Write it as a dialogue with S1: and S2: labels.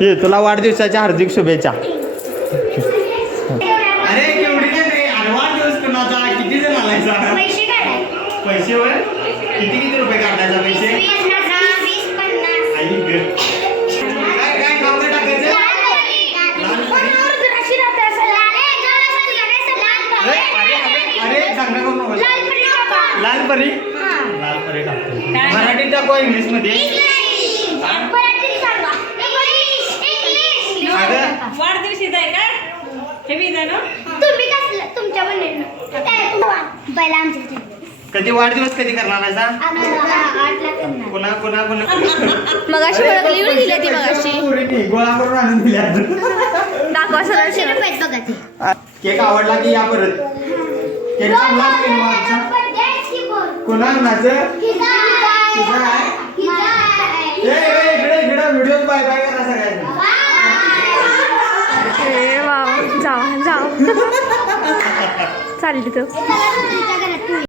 S1: ये तुला वाढदिवसाच्या हार्दिक शुभेच्छा.
S2: अरे एवढी वाढदिवस किती जण आणायचा? पैसेवर? किती किती रुपये काढायचा पैसे? अरे
S3: लाल परी
S2: लाल परी
S3: हा?
S2: टाकतो मराठीत टाकू इंग्लिश. मध्ये
S4: आहे का? हे
S3: तुम्ही कसलं? तुमच्या पहिला आमच्या
S2: कधी वाढदिवस कधी करणार आहे पुन्हा पुन्हा पुन्हा
S5: मग अशी ओळखली एवढी दिली ती मग अशी
S2: गोळा करून आणून दिल्या
S5: दाखवा सरळ
S3: बघा ते.
S2: केक आवडला की या परत? केक? कोणा कुणाचं तुझा आहे? ए, ए, इकडे इकडे व्हिडिओ बाय बाय करा सगळ्यांनी.
S5: ए वा जाऊ जाऊ. चालली तर.